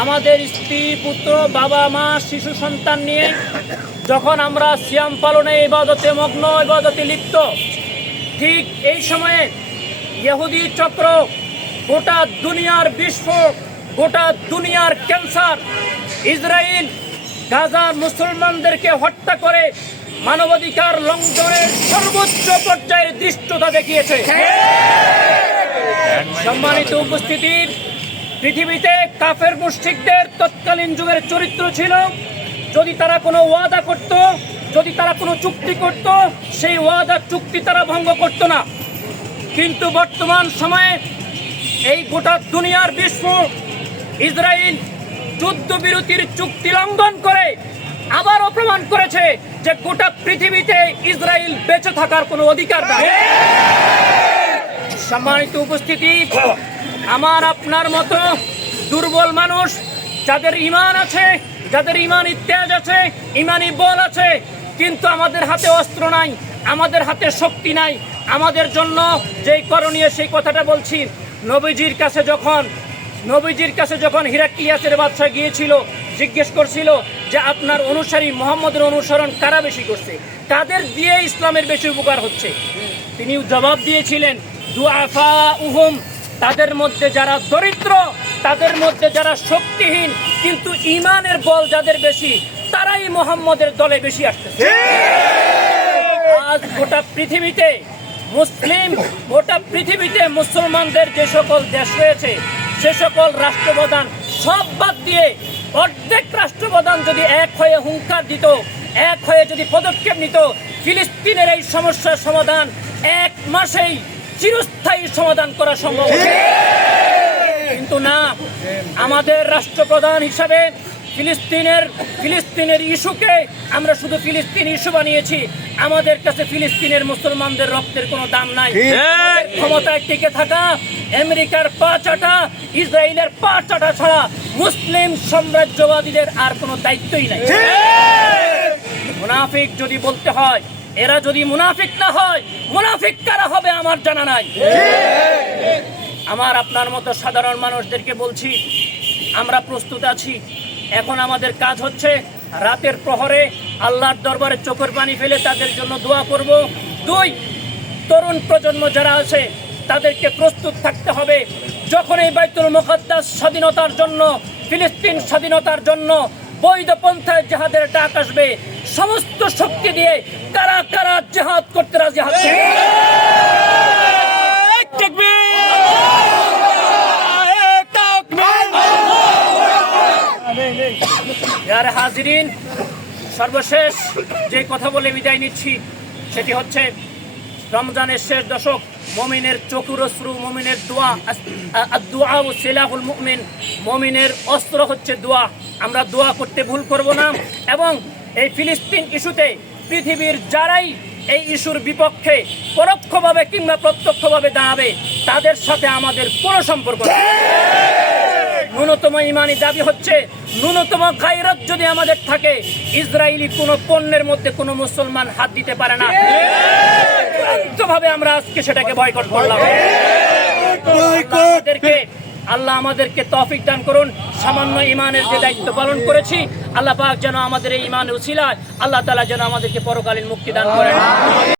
আমাদের স্ত্রী পুত্র বাবা মা শিশু সন্তান নিয়ে যখন আমরা সিয়াম পালনে ইবাদতে মগ্ন ইবাদতে লিপ্ত ঠিক এই সময়ে ইহুদি চক্র গোটা দুনিয়ার বিশ্ব গোটা দুনিয়ার ক্যান্সার ইসরায়েল গাজার মুসলমানদেরকে হত্যা করে মানবাধিকার লঙ্ঘনের সর্বোচ্চ পর্যায়ের দৃষ্টতা দেখিয়েছে। সম্মানিত উপস্থিতি পৃথিবীতে কাফের মুশরিকদের তৎকালীন যুগের চরিত্র ছিল, যদি তারা কোনো ওয়াদা করত, যদি তারা কোনো চুক্তি করত, সেই ওয়াদা চুক্তি তারা ভঙ্গ করত না। কিন্তু বর্তমান সময়ে এই গোটা দুনিয়ার বিশ্ব ইসরায়েল যুদ্ধবিরতির চুক্তি লঙ্ঘন করে আবারও প্রমাণ করেছে যে গোটা পৃথিবীতে ইসরায়েল বেঁচে থাকার কোনো অধিকার নেই। সম্মানিত উপস্থিতি আমার আপনার মতো দুর্বল মানুষ, যাদের ইমান আছে, যাদের ইমান ইত্যাজ আছে ইমানই বল আছে, কিন্তু আমাদের হাতে অস্ত্র নাই, আমাদের হাতে শক্তি নাই। আমাদের জন্য যেই করণীয় সেই কথাটা বলছি, নবীজির কাছে যখন, নবীজির কাছে যখন হিরাক্লিয়াসের বাদশাহ গিয়েছিল, জিজ্ঞেস করছিল যে আপনার অনুসারী মোহাম্মদের অনুসরণ কারা বেশি করছে? কাদের দিয়ে ইসলামের বেশি উপকার হচ্ছে? তিনি জবাব দিয়েছিলেন দুআফা উহুম তাদের মধ্যে যারা দরিদ্র, তাদের মধ্যে যারা শক্তিহীন, কিন্তু ইমানের বল যাদের বেশি, তারাই মোহাম্মদের দলে বেশি আসতেছে। আজ গোটা পৃথিবীতে মুসলিম, গোটা পৃথিবীতে মুসলমানদের যে সকল দেশ রয়েছে, সে সকল রাষ্ট্রপ্রধান সব বাদ দিয়ে অর্ধেক রাষ্ট্রপ্রধান যদি এক হয়ে হুঙ্কার দিত, এক হয়ে যদি পদক্ষেপ নিত, ফিলিস্তিনের এই সমস্যার সমাধান এক মাসেই চিরস্থায়ী সমাধান করা সম্ভব কিন্তু না আমাদের রাষ্ট্রপ্রধান হিসাবে ফিলিস্তিনের ফিলিস্তিনের ইস্যুকে আমরা শুধু ফিলিস্তিন ইস্যু বানিয়েছি। আমাদের কাছে ফিলিস্তিনের মুসলমানদের রক্তের কোনো দাম নাই। ক্ষমতায় টিকে থাকা আমেরিকার পা চাটা ইসরায়েলের পা চাটা ছাড়া মুসলিম সাম্রাজ্যবাদীদের আর কোনো দায়িত্বই নাই। মুনাফিক যদি বলতে হয় এরা যদি মুনাফিক না হয়, মুনাফিক কারা হবে আমার জানা নাই। আমার আপনার মতো সাধারণ মানুষদেরকে বলছি, আমরা প্রস্তুত আছি। এখন আমাদের কাজ হচ্ছে রাতের প্রহরে আল্লাহর দরবারে চোখের পানি ফেলে তাদের জন্য দোয়া করব। দুই, তরুণ প্রজন্ম যারা আছে, তাদেরকে প্রস্তুত থাকতে হবে। যখন এই বাইতুল মুকদ্দাস স্বাধীনতার জন্য, ফিলিস্তিন স্বাধীনতার জন্য বৈধ পন্থায় জেহাদের ডাক আসবে। সমস্ত শক্তি দিয়ে কারা কারা জেহাদ করতে রাজি হবে যার হাজিরিন সর্বশেষ যে কথা বলে বিদায় নিচ্ছি সেটি হচ্ছে রমজানের শেষ দশক, মমিনের চকুরশ্রু মমিনের দোয়া দোয়া ও সিলাহুল মুমিন, মমিনের অস্ত্র হচ্ছে দোয়া। আমরা দোয়া করতে ভুল করব না এবং এই ফিলিস্তিন ইস্যুতে পৃথিবীর যারাই এই ইস্যুর বিপক্ষে পরোক্ষভাবে কিংবা প্রত্যক্ষভাবে দাঁড়াবে, তাদের সাথে আমাদের কোনো সম্পর্ক ন্যূনতম ইমানি দাবি হচ্ছে, ন্যূনতম গাইরত যদি আমাদের থাকে, ইসরায়েলি কোনো পণ্যের মধ্যে কোনো মুসলমান হাত দিতে পারে না। ভাবে আমরা আজকে সেটাকে বয়কট করলাম? আমাদেরকে, আল্লাহ আমাদেরকে তফিক দান করুন। সামান্য ইমানের যে দায়িত্ব পালন করেছি, আল্লাহ পাক যেন আমাদের এই ইমান উছিলায়। আল্লাহ তালা যেন আমাদেরকে পরকালীন মুক্তি দান করেন।